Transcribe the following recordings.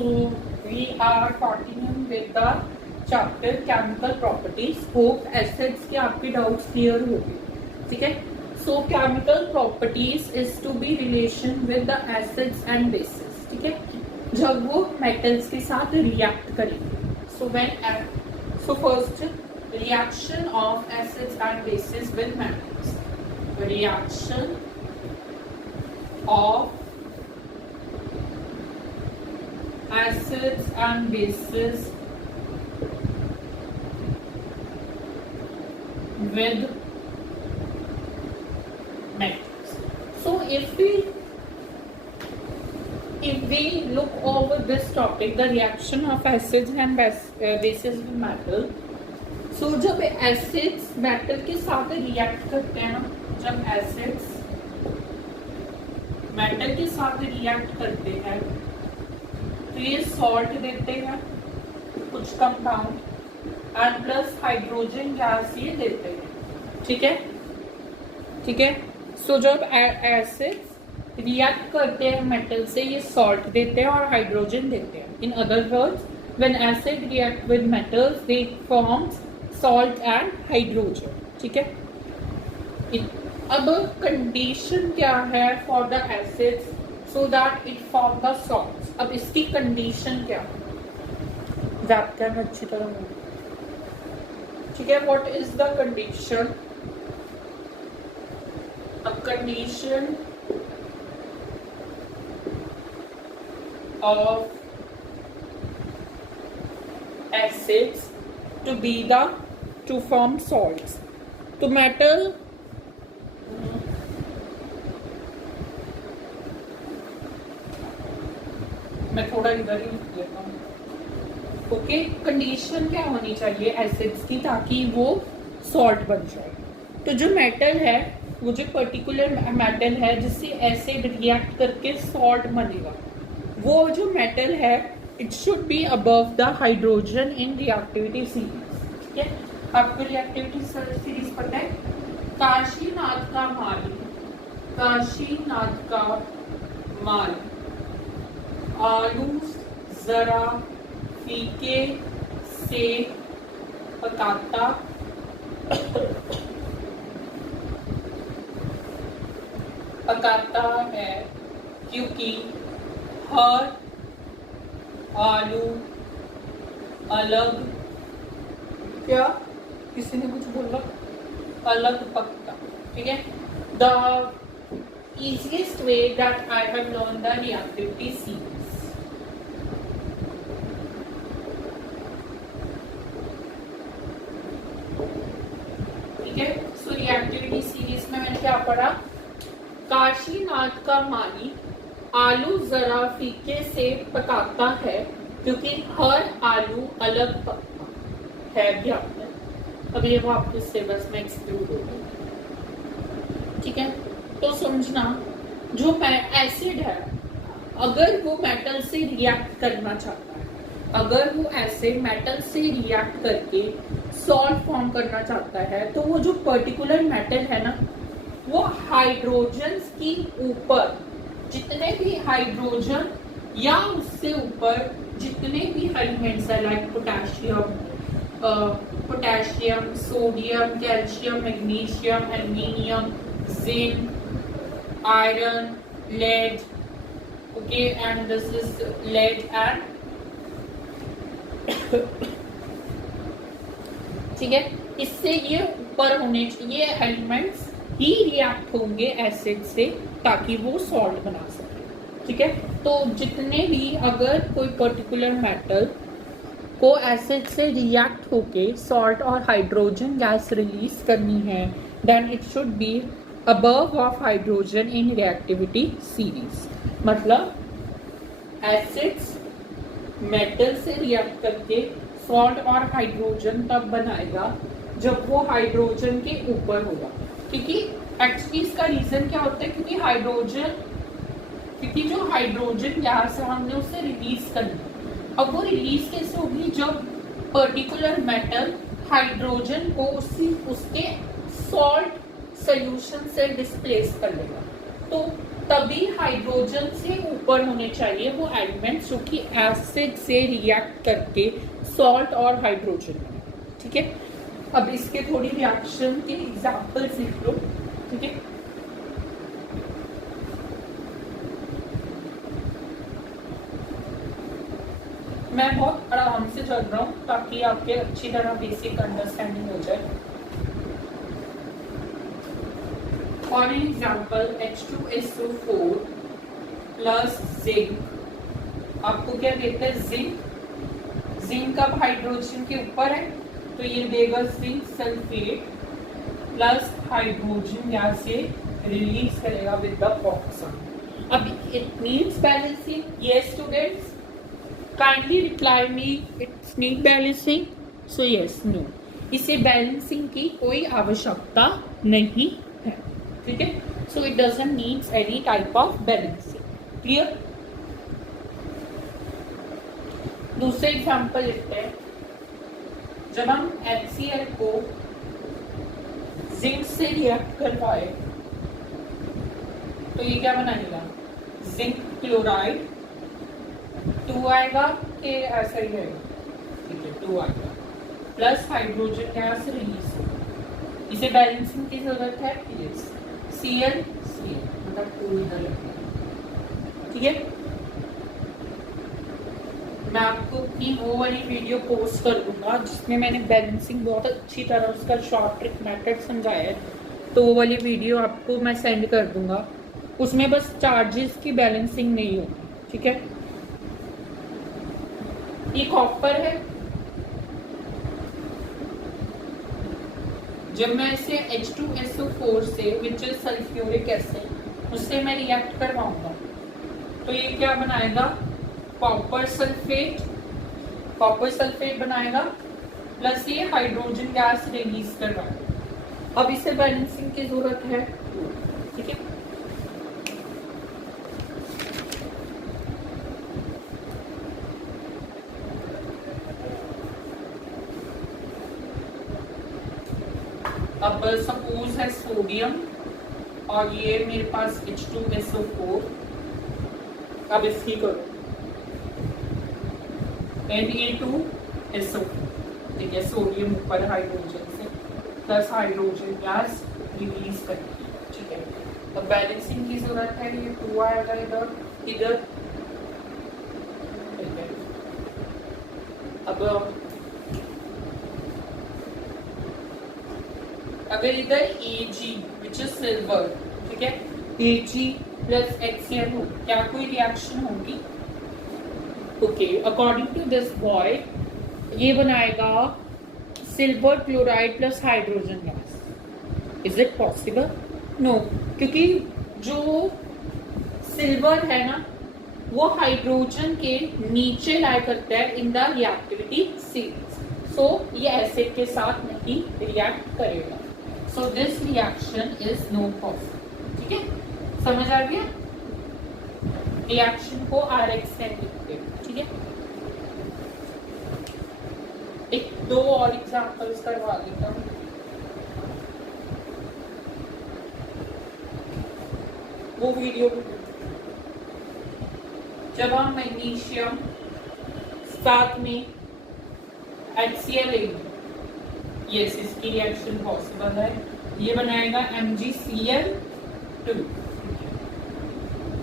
So we are continuing with the chapter chemical properties. Hope acids के आपके doubts clear हो गए, ठीक है? So chemical properties is to be relation with the acids and bases, ठीक है? जब वो metals के साथ react करेंगे. So first reaction of acids and bases with metals. Reaction of acids and bases with metals. So if we look over this topic, the reaction of acids and bases with metal. So जब acids metal के साथ react करते हैं ना, जब acids metal के साथ react करते हैं तो ये सॉल्ट देते हैं कुछ compound and plus hydrogen gas ये देते हैं, ठीक है, ठीक है. सो जब एसिड्स रिएक्ट करते हैं मेटल से ये सॉल्ट देते हैं और हाइड्रोजन देते हैं. In other words when acid react with metals they forms salt and hydrogen, ठीक है. अब कंडीशन क्या है for the acids so that it form the salts. अब इसकी कंडीशन क्या है? वेबकैम अच्छी तरह, ठीक है. What is the condition? A condition of acids to form salts. तो metal मैं थोड़ा इधर ही लिख लेता हूँ. ओके, कंडीशन क्या होनी चाहिए एसिड्स की ताकि वो सॉल्ट बन जाए. तो जो मेटल है वो जो पर्टिकुलर मेटल है जिससे एसिड रिएक्ट करके सॉल्ट बनेगा, वो जो मेटल है it should be above the hydrogen in reactivity series, ठीक है. आपको रिएक्टिविटी सीरीज पता है? काशीनाथ का माल, काशीनाथ का माल आलू जरा फीके से पकाता है क्योंकि हर आलू अलग, क्या किसी ने कुछ बोला, अलग पकता, ठीक है. The easiest way that I have learned the reactivity series. ठीक है. सो रिएक्टिविटी सीरीज में मैंने क्या पढ़ा? काशीनाथ का माली आलू जरा फीके से पकाता है क्योंकि हर आलू अलग पकता है भी आपने. अब ये वो आपके सिलेबस में एक्सक्लूड हो गया, ठीक है. तो समझना जो एसिड है अगर वो मेटल से रिएक्ट करना चाहता है, अगर वो एसिड मेटल से रिएक्ट करके सॉल्ट फॉर्म करना चाहता है तो वो जो पर्टिकुलर मेटल है ना वो हाइड्रोजन्स की ऊपर जितने भी हाइड्रोजन या उससे ऊपर जितने भी एलिमेंट्स है like potassium, sodium, calcium, magnesium, aluminium, zinc, iron, lead, okay, and this is lead and ठीक है. इससे ये ऊपर होने चाहिए एलिमेंट्स ही रिएक्ट होंगे एसिड से ताकि वो सॉल्ट बना सके, ठीक है. तो जितने भी अगर कोई पर्टिकुलर मेटल को एसिड से रिएक्ट होके सॉल्ट और हाइड्रोजन गैस रिलीज करनी है then it should be above of hydrogen in reactivity series. मतलब एसिड्स मेटल से रिएक्ट करके सॉल्ट और हाइड्रोजन तब बनाएगा जब वो हाइड्रोजन के ऊपर होगा, क्योंकि एक्चुअली इसका रीजन क्या होता है? क्योंकि जो हाइड्रोजन गैस है हमने उसे रिलीज करनी. अब वो रिलीज कैसे होगी? जब पर्टिकुलर मेटल हाइड्रोजन को उसके सॉल्ट सोल्यूशन से डिस्प्लेस कर लेगा. तो तभी हाइड्रोजन से ऊपर होने चाहिए वो एलिमेंट्स जो कि एसिड से रिएक्ट करके सॉल्ट और हाइड्रोजन बने। ठीक है, अब इसके थोड़ी रिएक्शन के एग्जांपल्स लिख लो। ठीक है, मैं बहुत आराम से चल रहा हूँ ताकि आपके अच्छी तरह बेसिक अंडरस्टैंडिंग हो जाए। For example H2SO4 plus zinc. आपको क्या देता है? जिंक। जिंक अब हाइड्रोजन के ऊपर है तो ये देगा जिंक सल्फेट प्लस हाइड्रोजन यहाँ से रिलीज करेगा विद द ऑक्सीजन। अब it needs balancing. Yes students, kindly reply me, it's need balancing. So yes, no, इसे बैलेंसिंग की कोई आवश्यकता नहीं है। ठीक है, so it doesn't needs any type of balancing. Clear? दूसरे एग्जांपल लिखते हैं। जब हम HCl को जिंक से रिएक्ट करवाए तो ये क्या बनाएगा? जिंक क्लोराइड 2 आएगा कि ऐसा ही रहेगा? ठीक है, 2 आएगा प्लस हाइड्रोजन गैस रिलीज। इसे बैलेंसिंग की जरूरत है। यस, Cl मतलब 2 इधर लगेगा। ठीक है, मैं आपको अपनी वो वाली वीडियो पोस्ट कर दूंगा जिसमें मैंने बैलेंसिंग बहुत अच्छी तरह उसका शॉर्ट ट्रिक मेथड समझाया है, तो वो वाली वीडियो आपको मैं सेंड कर दूंगा। उसमें बस चार्जेस की बैलेंसिंग नहीं होगी। ठीक है, ये कॉपर है। जब मैं इसे H2SO4 से विच इज सल्फ्यूरिक एसिड उससे मैं रिएक्ट करवाऊंगा तो ये क्या बनाएगा? कॉपर सल्फेट बनाएगा प्लस ये हाइड्रोजन गैस रिलीज कर रहा है। अब इसे बैलेंसिंग की जरूरत है। ठीक है, अब सपोज है सोडियम और ये मेरे पास H2SO4। अब इसकी करो Na2SO4। ठीक है, सोडियम ऊपर हाइड्रोजन से प्लस हाइड्रोजन गैस रिलीज करती है। ठीक है, अब बैलेंसिंग की जरूरत है। ये 2 आएगा इधर। ठीक है, अब अगर इधर Ag विच इज सिल्वर, ठीक है, Ag प्लस HCl हो, क्या कोई रिएक्शन होगी? Okay, according to this boy ये बनाएगा silver chloride plus hydrogen gas. Is it possible? No, क्योंकि जो सिल्वर है ना वो हाइड्रोजन के नीचे लाया करता है इन द रिएक्टिविटी सीरीज, सो ये एसिड के साथ नहीं रिएक्ट करेगा। So this reaction is not possible. ठीक है, समझ आ गया? रिएक्शन को RX से लिखते हैं। ठीक है, एक 2 और एग्जांपल्स करवा देता हूँ। वो वीडियो जब हम मैग्नीशियम साथ में HCl लेंगे, यस, इसकी रिएक्शन पॉसिबल है। ये बनाएगा MgCl2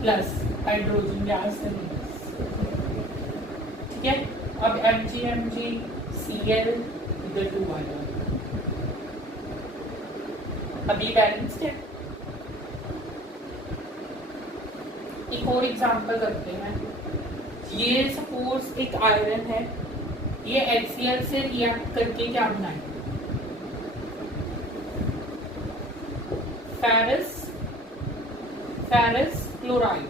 प्लस हाइड्रोजन गैस। ठीक है, अब MgCl इधर 2 आएगा। अभी बैलेंस्ड है। एक और एग्जांपल करते हैं। ये सपोज एक आयरन है, ये HCl से रिएक्ट करके क्या बनाएगा? Ferrous chloride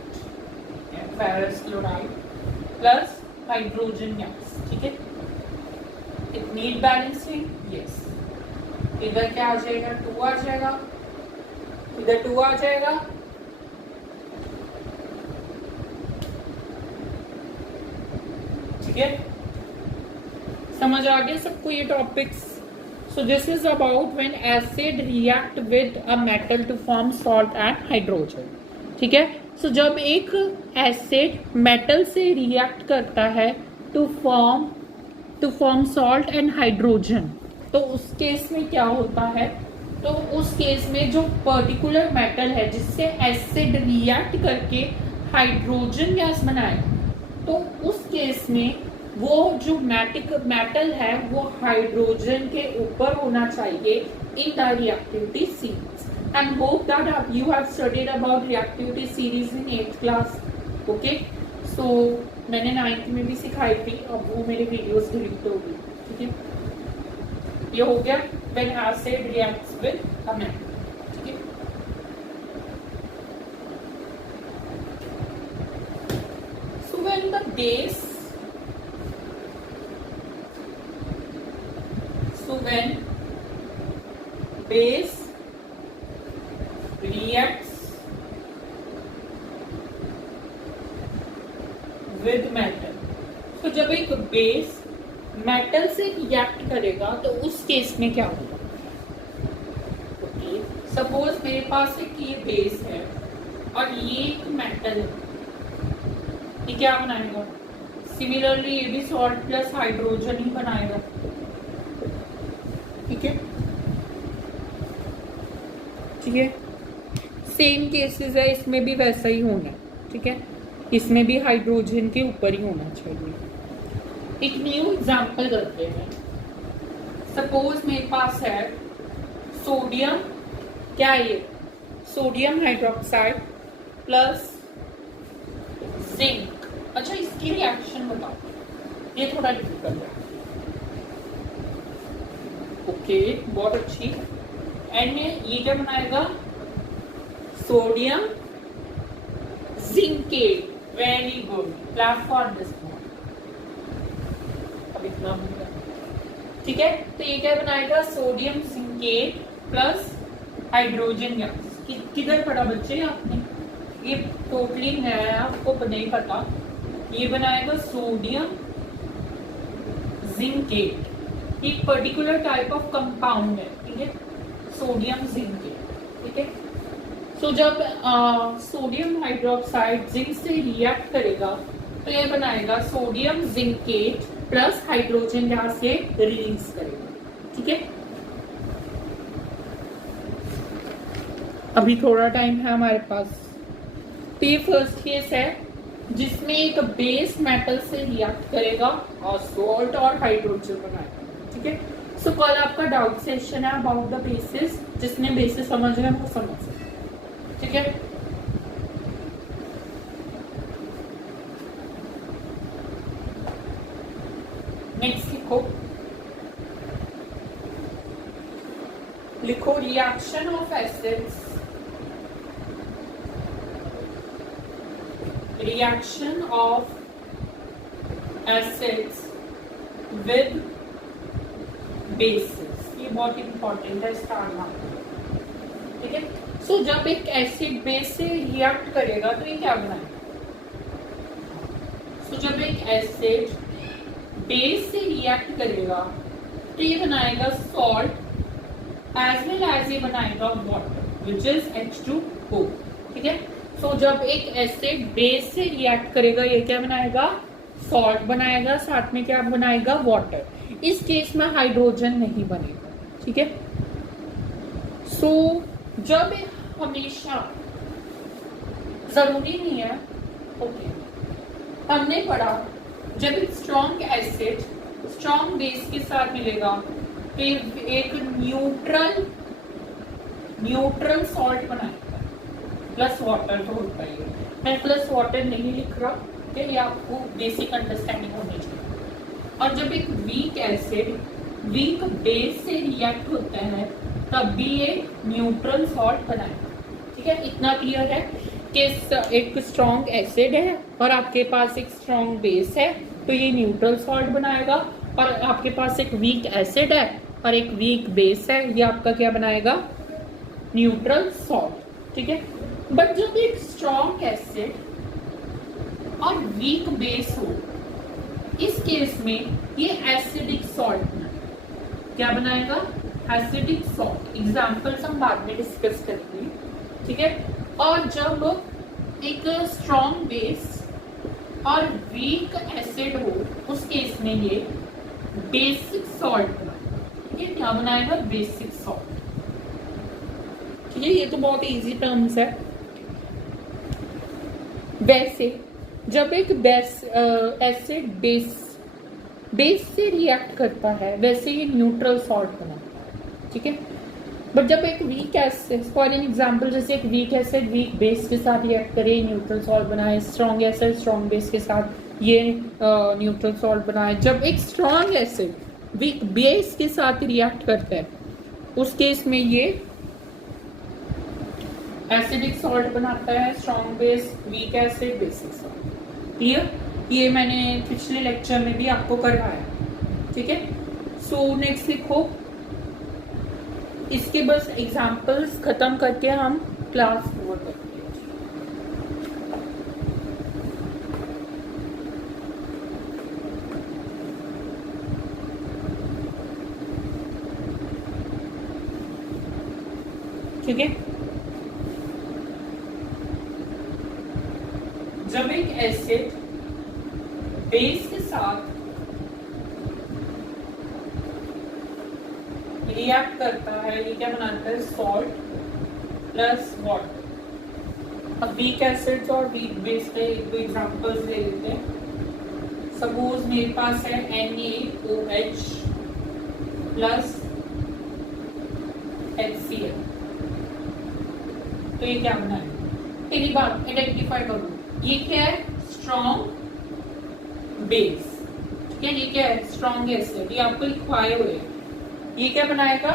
plus hydrogen gas. ठीक है, इट नीड बैलेंसिंग। यस, इधर क्या आ जाएगा? 2 आ जाएगा, इधर 2 आ जाएगा। ठीक है, समझ आ गया सबको ये topics? So this is about when acid react with a metal to form salt and hydrogen. ठीक है। सो जब एक एसिड मेटल से रिएक्ट करता है to form salt and hydrogen, तो उस केस में क्या होता है, तो उस केस में जो पर्टिकुलर मेटल है जिससे एसिड रिएक्ट करके हाइड्रोजन गैस बनाए, तो उस केस में वो जो मेटल है वो हाइड्रोजन के ऊपर होना चाहिए in the reactivity series. And hope that you have studied about reactivity series in 8th class. Okay, so मैंने 9th में भी सिखाई थी, अब वो मेरे वीडियोस डिलीट हो गई, ठीक है। ये हो गया when acid reacts with a metal, ठीक है। So when the base, reacts with metal, तो जब एक बेस मेटल से रिएक्ट करेगा तो उस केस में क्या होगा। ओके, सपोज मेरे पास एक ये बेस है और ये एक मेटल है, ये क्या बनाएगा, सिमिलरली ये भी सॉल्ट प्लस हाइड्रोजन ही बनाएगा, ठीक है। ठीक है, सेम केसेस है, इसमें भी वैसा ही होना है, ठीक है। इसमें भी हाइड्रोजन के ऊपर ही होना चाहिए। एक न्यू एग्जांपल करते हैं। सपोज मेरे पास है सोडियम, क्या है ये, सोडियम हाइड्रोक्साइड प्लस जिंक। अच्छा, इसकी रिएक्शन बताओ, ये थोड़ा डिफिकल्ट है। ओके, बहुत अच्छी। एंड ये क्या बनाएगा, sodium zincate. Very good, clap for this one. अब इतना होगा, ठीक है। तो ये क्या बनाएगा, sodium zincate plus hydrogen gas. किधर पढ़ा बच्चे आपने, ये टोटली नया, आपको नहीं पता। ये बनाएगा सोडियम जिंकेट, एक पर्टिकुलर टाइप ऑफ कंपाउंड है, ठीक है, सोडियम जिंकेट, ठीक है। तो जब सोडियम हाइड्रोक्साइड जिंक से रिएक्ट करेगा तो ये बनाएगा sodium zincate plus hydrogen gas से रिलीज करेगा, ठीक है। अभी थोड़ा टाइम है हमारे पास। तो ये फर्स्ट केस है जिसमें एक बेस मेटल से रिएक्ट करेगा और सॉल्ट और हाइड्रोजन बनाएगा, ठीक है। सो कल आपका डाउट सेशन है अबाउट द बेसिस, जिसने बेसिस समझ रहे हैं वो समझ सकते, ठीक है। नेक्स्ट लिखो reaction of acids, reaction of acids with basis. ये बहुत इंपॉर्टेंट है, स्टार मार्क, ठीक है। सो जब एक एसिड बेस से रिएक्ट करेगा तो ये क्या बनाएगा, सो जब एक एसिड बेस से रिएक्ट करेगा तो ये बनाएगा सॉल्ट एज वेल एज ये बनाएगा वाटर विच इज H2O, ठीक है। सो जब एक एसिड बेस से रिएक्ट करेगा ये क्या बनाएगा, सॉल्ट बनाएगा, साथ में क्या बनाएगा, वाटर। इस केस में हाइड्रोजन नहीं बनेगा, ठीक है। सो जब हमेशा, जरूरी नहीं है, ओके, हमने पढ़ा जब एक स्ट्रॉन्ग एसिड स्ट्रॉन्ग बेस के साथ मिलेगा तो एक न्यूट्रल सॉल्ट बनाएगा, प्लस वाटर तो होता ही है। मैं प्लस वाटर नहीं लिख रहा, ठीक है, ये आपको बेसिक अंडरस्टैंडिंग होनी चाहिए। और जब एक वीक एसिड वीक बेस से रिएक्ट होता है तब भी ये न्यूट्रल सॉल्ट बनाएगा, ठीक है। इतना क्लियर है कि एक स्ट्रॉन्ग एसिड है और आपके पास एक स्ट्रॉन्ग बेस है तो ये न्यूट्रल सॉल्ट बनाएगा, और आपके पास एक वीक एसिड है और एक वीक बेस है, ये आपका क्या बनाएगा, न्यूट्रल सॉल्ट, ठीक है। बट जब एक स्ट्रॉन्ग एसिड और वीक बेस हो, इस केस में ये एसिडिक सॉल्ट क्या बनाएगा, एसिडिक सॉल्ट। एग्जाम्पल्स हम बाद में डिस्कस करेंगे, ठीक है। और जब एक स्ट्रॉन्ग बेस और वीक एसिड हो, उस केस में ये बेसिक सॉल्ट बनाएगा। ये क्या बनाएगा? Basic salt. ठीक है, ये तो बहुत इजी टर्म्स है। वैसे जब एक एसिड बेस से रिएक्ट करता है, वैसे ये न्यूट्रल सॉल्ट बनाता है। ठीक है, बट जब एक weak acid, for an example, जैसे एक वीक एसिड वीक बेस के साथ रिएक्ट करे, न्यूट्रल सॉल्ट बनाए, स्ट्रॉन्ग एसिड स्ट्रॉन्ग बेस के साथ ये न्यूट्रल सॉल्ट बनाए। जब एक स्ट्रॉन्ग एसिड वीक बेस के साथ रिएक्ट करता है, उस केस में ये एसिडिक सॉल्ट बनाता है, strong base, weak acid, basic salt. Clear? ये मैंने पिछले लेक्चर में भी आपको करवाया। ठीक है, सो नेक्स्ट लिखो। इसके बस एग्जाम्पल्स खत्म करके हम क्लास 4 करते हैं। ठीक है, जब एक एसिड बेस के साथ रिएक्ट करता है, ये क्या बनाता है? Salt plus water. अब वीक एसिड्स और वीक बेस पे एक दो एग्जांपल्स ले लेते हैं। सपोज मेरे पास है NaOH प्लस HCl, तो ये क्या बनाएगा? पहली बात आइडेंटिफाई करो, ये क्या है? Strong base. ठीक है, ये क्या है? Strong acid. ये आपको लिखवाए हुए हैं। ये क्या बनाएगा?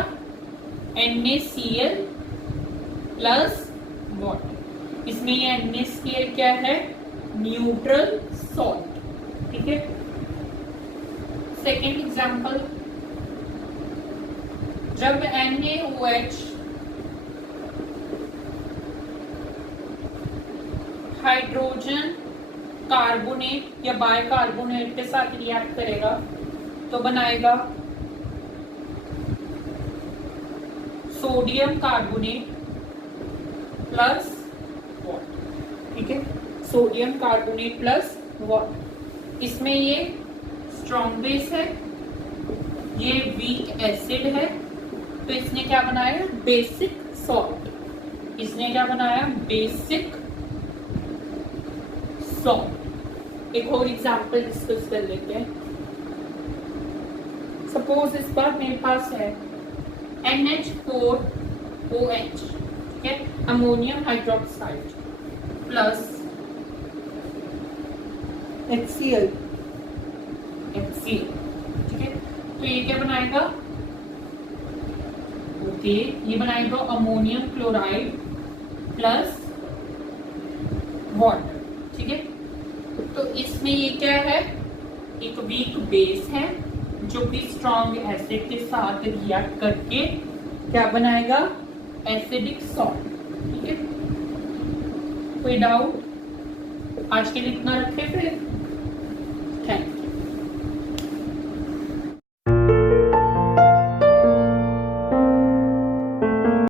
NaCl plus water. इसमें ये NaCl क्या है? Neutral salt. ठीक है, सेकेंड एग्जांपल, जब NaOH हाइड्रोजन कार्बोनेट या बाइकार्बोनेट के साथ रिएक्ट करेगा, तो बनाएगा सोडियम कार्बोनेट प्लस वाटर। ठीक है, सोडियम कार्बोनेट प्लस वाटर। इसमें ये स्ट्रॉन्ग बेस है, ये वीक एसिड है, तो इसने क्या बनाया? Basic salt. इसने क्या बनाया? Basic salt. एक और एग्जांपल डिस्कस कर लेते हैं। सपोज इस बार मेरे पास है NH4OH, ठीक है, अमोनियम हाइड्रोक्साइड प्लस HCl। ठीक है, तो ये क्या बनाएगा? ओके, ये बनाएगा अमोनियम क्लोराइड प्लस वाटर। ठीक है, तो इसमें ये क्या है? एक वीक बेस है जो कि स्ट्रॉन्ग एसिड के साथ रिएक्ट करके क्या बनाएगा? Acidic salt. ठीक है, कोई डाउट? आज के लिए इतना रखें फिर। Thank you.